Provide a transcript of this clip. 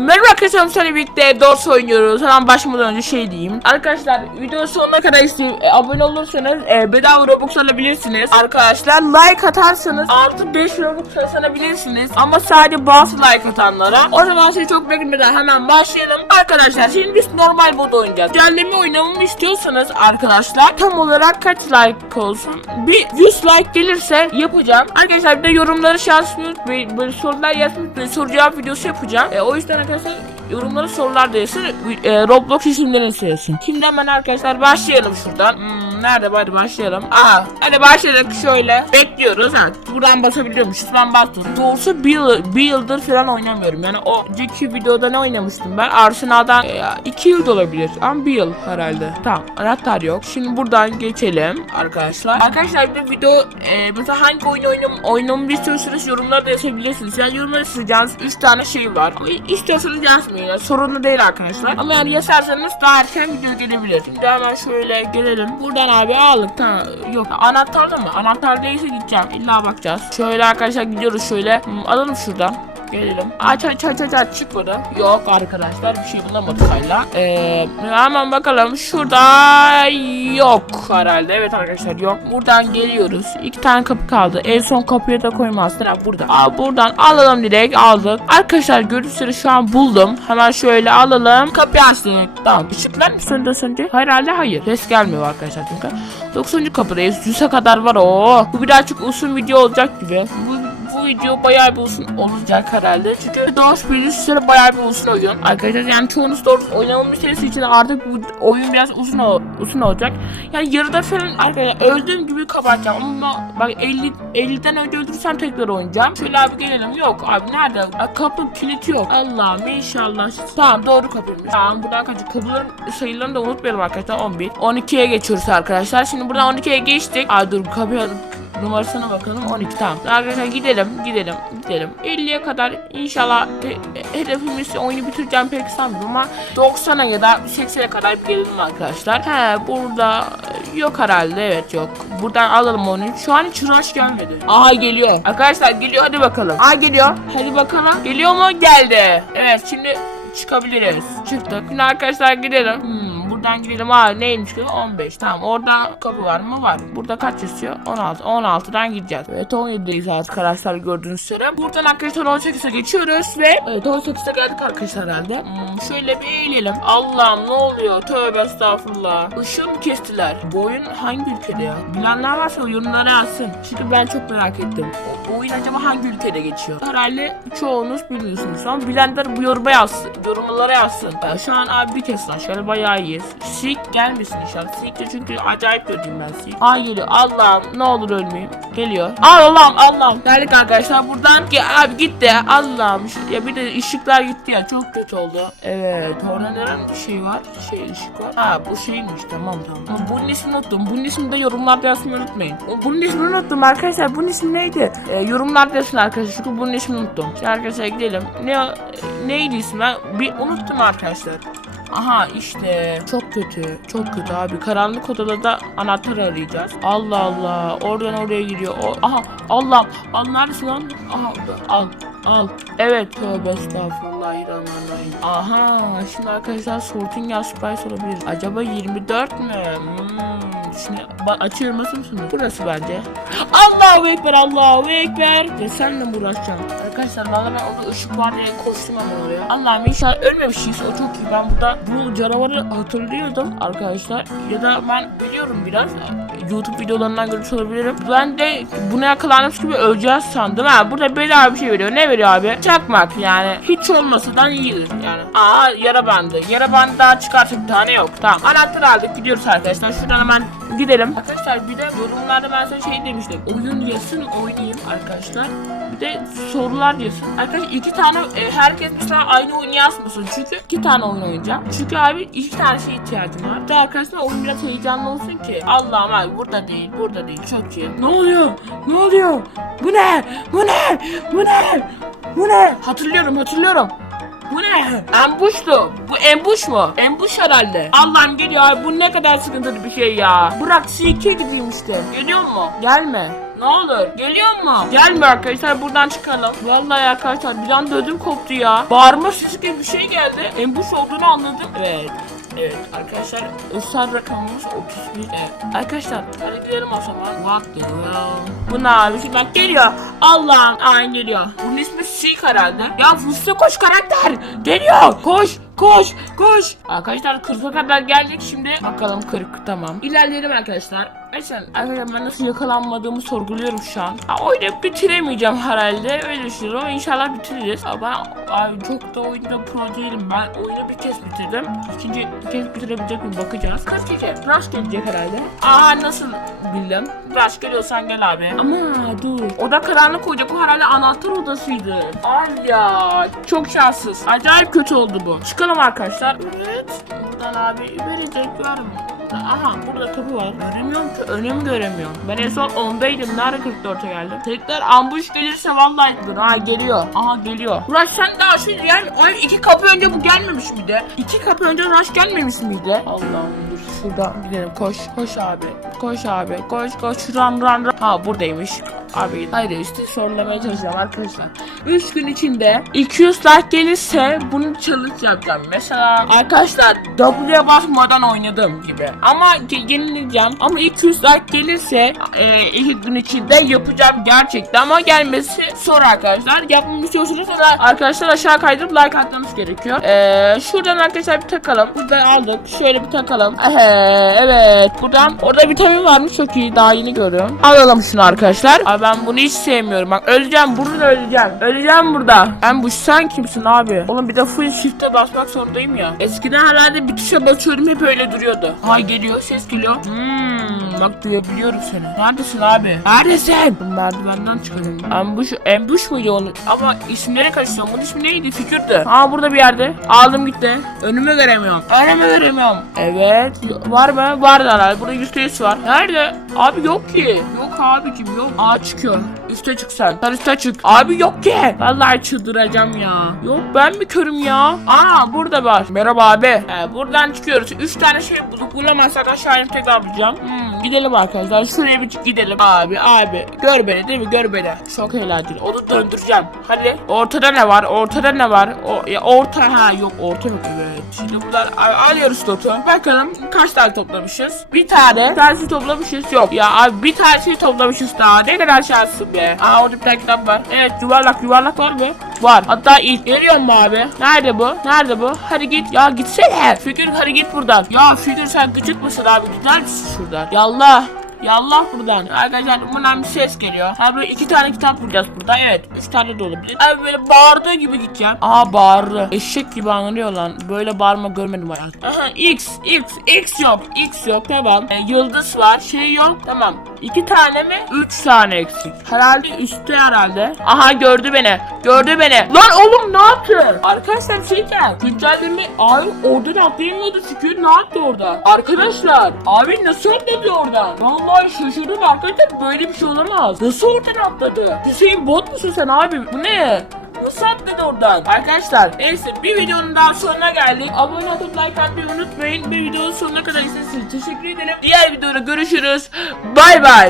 Merhaba arkadaşlar seninle birlikte Dors oynuyoruz. Hemen başlamadan önce şey diyeyim. Arkadaşlar video sonuna kadar istiyorum. E, abone olursanız e, bedava Robux alabilirsiniz. Arkadaşlar like atarsanız artı 5 Robux kazanabilirsiniz. Ama sadece bazı like atanlara. O zaman sizi çok beklemeden hemen başlayalım. Arkadaşlar şimdi biz normal mod oynayacağız. Düzenleme oynamamı istiyorsanız arkadaşlar tam olarak kaç like olsun? Bir 100 like gelirse yapacağım. Arkadaşlar bir de yorumları şanslı böyle sorular. Böyle soru cevap videosu yapacağım. E, o yüzden arkadaşlar yorumlara sorular da yazın. E, Roblox isimlerini söylesin. Şimdi hemen arkadaşlar başlayalım şuradan. Hmm, nerede hadi başlayalım. Aha hadi başladık şöyle. Bekliyoruz. Ha, buradan basabiliyormuşuz. Ben bastım. Doğrusu bir, yıl- bir yıldır falan oynamıyorum. Yani o önceki videoda ne oynamıştım ben? Arsenal'dan 2 yıl da olabilir. Ama bir yıl herhalde. Tamam anahtar yok. Şimdi buradan geçelim arkadaşlar. Arkadaşlar bir de video e, mesela hangi oyun oynam oynamamı istiyorsanız yorumlarda yazabilirsiniz. Yani yorumlara yazacağınız 3 tane şey var. Ama istiyorsanız yazmayın. Yani sorunlu değil arkadaşlar. Ama yani yazarsanız daha erken video gelebilir. Şimdi hemen şöyle gelelim. Buradan abi aldık. Tamam. Yok anahtar da mı? Anahtar değilse gideceğim. İlla bakacağız. Şöyle arkadaşlar gidiyoruz şöyle. Alalım şuradan. Gelelim. Aç aç aç aç aç çıkmadı. Yok arkadaşlar bir şey bulamadık hala. Ee, hemen bakalım. Şurada yok herhalde. Evet arkadaşlar yok. Buradan geliyoruz. İki tane kapı kaldı. En son kapıya da koymazsın. Ha burada. Aa, buradan alalım direkt aldık. Arkadaşlar görüntüleri şu an buldum. Hemen şöyle alalım. Kapıyı açtık. Tamam. Işıklar mı söndü söndü? Herhalde hayır. Ses gelmiyor arkadaşlar çünkü. 9. kapıdayız. 100'e kadar var. Oo. Bu birazcık uzun video olacak gibi. Video bayağı bir uzun olacak herhalde. Çünkü Doğuş süre bayağı bir uzun oyun. Arkadaşlar yani çoğunuz doğrusu oynamamı serisi için artık bu oyun biraz uzun ol- uzun olacak. Yani yarıda falan arkadaşlar öldüğüm gibi kapatacağım ama bak 50 50'den önce öldürürsem tekrar oynayacağım. Şöyle abi gelelim. Yok abi nerede? Aa, kapı kilidi yok. Allah'ım inşallah. Tamam doğru kapıymış. Tamam buradan kaçı kapıların sayılarını da unutmayalım arkadaşlar 11. 12'ye geçiyoruz arkadaşlar. Şimdi buradan 12'ye geçtik. Aa dur kapı numarasına bakalım 12 tamam. Arkadaşlar gidelim gidelim gidelim. 50'ye kadar inşallah he- hedefimiz oyunu bitireceğim pek sanmıyorum ama 90'a ya da 80'e kadar gelelim arkadaşlar. He burada yok herhalde evet yok. Buradan alalım onu. Şu an hiç rush gelmedi. Aha geliyor. Arkadaşlar geliyor hadi bakalım. Aha geliyor. Hadi bakalım. Geliyor mu? Geldi. Evet şimdi çıkabiliriz. Çıktık. Şimdi arkadaşlar gidelim. Hmm, buradan gidelim. Aa neymiş ki? 15. Tamam orada kapı var mı? Var. Burada kaç yazıyor? 16. 16'dan gideceğiz. Evet 17'deyiz arkadaşlar gördüğünüz üzere. Buradan arkadaşlar 18'e geçiyoruz ve evet 18'e geldik arkadaşlar herhalde. Hmm, şöyle bir eğilelim. Allah'ım ne oluyor? Tövbe estağfurullah. Işığımı kestiler. Bu oyun hangi ülkede ya? Bilenler varsa yorumlara yazsın. Çünkü ben çok merak ettim. O, oyun acaba hangi ülkede geçiyor? Herhalde çoğunuz biliyorsunuz ama bilenler bu yoruma yazsın. Yorumlara yazsın. Ya şu an abi bir kez şöyle bayağı iyiyiz. Sik gelmesin inşallah. Sik de çünkü acayip kötüyüm ben Sik. Aa geliyor. Allah'ım ne olur ölmeyeyim. Geliyor. Allah'ım Allah'ım. Geldik arkadaşlar buradan. Ge- abi gitti. Allah'ım. Şu- Ya bir de ışıklar gitti ya. Çok kötü oldu. Evet. Orada bir şey var? Şey ışık var. Ha bu şeymiş. Tamam tamam. Ama bunun ismini unuttum. Bunun ismini de yorumlarda yazmayı unutmayın. Bunun ismini unuttum arkadaşlar. Bunun ismi neydi? Ee, yorumlarda yazın arkadaşlar. Çünkü bunun ismini unuttum. Şimdi arkadaşlar gidelim. Ne neydi ismi? Bir unuttum arkadaşlar. Aha işte çok kötü çok kötü abi karanlık odada da anahtar arayacağız Allah Allah oradan oraya gidiyor o, aha Allah al neredesin lan aha al al evet tövbe estağfurullahirrahmanirrahim aha şimdi arkadaşlar sorting ya surprise olabilir acaba 24 mü hmm. Şimdi açıyorum nasıl mısınız? Burası bence. Allahu Ekber Allahu Ekber. Ve senle mi uğraşacağım? Arkadaşlar valla ben orada ışık var diye koştum hemen oraya. Allah'ım inşallah ölmemişiz. O çok iyi. Ben burada bu canavarı hatırlıyordum arkadaşlar. Ya da ben biliyorum biraz. YouTube videolarından görmüş olabilirim. Ben de buna yakalanmış gibi öleceğiz sandım. Ha burada bedava bir şey veriyor. Ne veriyor abi? Çakmak yani. Hiç olmasadan iyidir yani. Aa yara bandı. Yara bandı daha çıkarsa bir tane yok. Tamam. Anahtar aldık. Gidiyoruz arkadaşlar. Şuradan hemen gidelim. Arkadaşlar bir de yorumlarda ben size şey demiştim. Oyun yazın oynayayım arkadaşlar. Bir de sorular yazın. Arkadaşlar iki tane e, herkes mesela aynı oyunu yazmasın. Çünkü iki tane oyun oynayacağım. Çünkü abi iki tane şey ihtiyacım var. Bir de arkadaşlar oyun biraz heyecanlı olsun ki. Allah'ım abi burada değil burada değil. Çok iyi. Ne oluyor? Ne oluyor? Bu ne? Bu ne? Bu ne? Bu ne? Hatırlıyorum hatırlıyorum. Bu ne? Embuştu. Bu embuş mu? Embuş herhalde. Allah'ım geliyor abi. Bu ne kadar sıkıntılı bir şey ya. Bırak C2 gideyim işte. Geliyor mu? Gelme. Ne olur geliyor mu? Gelmiyor arkadaşlar buradan çıkalım. Vallahi arkadaşlar bir anda ödüm koptu ya. Bağırma sesi gibi bir şey geldi. Embuş olduğunu anladım. Evet. Evet arkadaşlar ısrar rakamımız 31. Evet. Arkadaşlar hadi gidelim o zaman. What the hell? Bu ne abi? Şimdi bak geliyor. Allah'ım. Aynen geliyor. Bunun ismi Sik herhalde. Ya Fıstık koş karakter. Geliyor. Koş. Koş. Koş. Arkadaşlar 40'a kadar geldik şimdi. Bakalım 40 tamam. İlerleyelim arkadaşlar. Mesela arkadaşlar ben nasıl yakalanmadığımı sorguluyorum şu an. Ha, oyunu bitiremeyeceğim herhalde. Öyle düşünüyorum inşallah bitiririz. Ama ben abi çok da oyunda pro değilim. Ben oyunu bir kez bitirdim. İkinci kez bitirebilecek miyim bakacağız. Kaç gece? Rush gelecek herhalde. Aa nasıl bildim? Rush geliyorsan gel abi. Ama dur. Oda karanlık olacak. O herhalde anahtar odasıydı. Ay ya. Çok şanssız. Acayip kötü oldu bu. Çıkalım arkadaşlar. Evet. Buradan abi verecek var mı? Aha burada kapı var. Göremiyorum ki önüm göremiyorum. Ben en son 10'daydım. Nerede 44'e geldim? Tekrar ambush gelirse vallahi dur. Ha geliyor. Aha geliyor. Rush sen daha şu yani ay iki kapı önce bu gelmemiş miydi? İki kapı önce Rush gelmemiş miydi? Allah'ım dur şuradan gidelim. Koş koş abi. Koş abi. Koş koş run run run. Ha buradaymış. Abi hayır işte sorulamaya çalışacağım arkadaşlar. 3 gün içinde 200 like gelirse bunu challenge yapacağım. Mesela arkadaşlar W'ye basmadan oynadım gibi. Ama yenileceğim. Ama 200 like gelirse 2 gün içinde yapacağım gerçekten. Ama gelmesi zor arkadaşlar. Yapmamı istiyorsanız da arkadaşlar aşağı kaydırıp like atmanız gerekiyor. Ee, şuradan arkadaşlar bir takalım. Burada aldık. Şöyle bir takalım. Ehe, evet. Buradan orada vitamin varmış. Çok iyi. Daha yeni görüyorum. Alalım şunu arkadaşlar. Ben bunu hiç sevmiyorum. Bak öleceğim. Burada öleceğim. Öleceğim burada. Ben bu sen kimsin abi? Oğlum bir de full shift'e basmak zorundayım ya. Eskiden herhalde bir tuşa basıyorum hep öyle duruyordu. Ha geliyor ses geliyor. Hmm, bak duyabiliyorum seni. Neredesin abi? Neredesin? Merdivenden çıkalım. Ambush, ambush muydu onun? Ama isimleri karıştırıyor. Bunun ismi neydi? Fikirdi. Ha burada bir yerde. Aldım gitti. Önümü göremiyorum. Önümü göremiyorum. Evet. Var mı? Var da herhalde. Burada yüz var. Nerede? Abi yok ki. Yok abicim yok. Aa çıkıyor. Üste çık sen. Sen üste çık. Abi yok ki. Vallahi çıldıracağım ya. Yok ben mi körüm ya? Aa burada var. Merhaba abi. He, buradan çıkıyoruz. Üç tane şey bulduk. Bulamazsak aşağı inip tekrar bulacağım. Hmm, gidelim arkadaşlar. Şuraya bir gidelim. Abi abi. Gör beni değil mi? Gör beni. Çok eğlenceli. Onu döndüreceğim. Hadi. Ortada ne var? Ortada ne var? O, ya orta ha yok orta yok. Evet. Şimdi buradan al- alıyoruz topu. Bakalım kaç tane toplamışız? Bir tane. Bir tanesi toplamışız. Yok ya abi bir tanesi toplamışız daha. Ne kadar şanslısın be. Aa orada bir tane kitap var. Evet yuvarlak yuvarlak var mı? Var. Hatta ilk. Geliyor mu abi? Nerede bu? Nerede bu? Hadi git. Ya gitsene. Fikir hadi git buradan. Ya Fikir sen küçük müsün abi? Gider misin şuradan? Yallah. Yallah buradan. Arkadaşlar bundan bir ses geliyor. Ha böyle iki tane kitap bulacağız burada. Evet. Üç tane de olabilir. Abi böyle bağırdığı gibi gideceğim. Aa bağırdı. Eşek gibi anlıyor lan. Böyle bağırma görmedim hayatımda. Aha X. X. X yok. X yok. Tamam. E, yıldız var. Şey yok. Tamam. İki tane mi? Üç tane eksik. Herhalde üstte herhalde. Aha gördü beni. Gördü beni. Lan oğlum ne yaptı? Arkadaşlar bir şey diyeceğim. Güncelleme abi oradan atlayamıyordu. Fikir ne yaptı orada? Arkadaşlar. Abi nasıl atladı oradan? Vallahi şaşırdım arkadaşlar. Böyle bir şey olamaz. Nasıl oradan atladı? Hüseyin bot musun sen abi? Bu ne? Nasıl atladı oradan? Arkadaşlar neyse bir videonun daha sonuna geldik. Abone olup like atmayı unutmayın. Bir videonun sonuna kadar izlediğiniz için teşekkür ederim. Diğer videoda görüşürüz. Bay bay.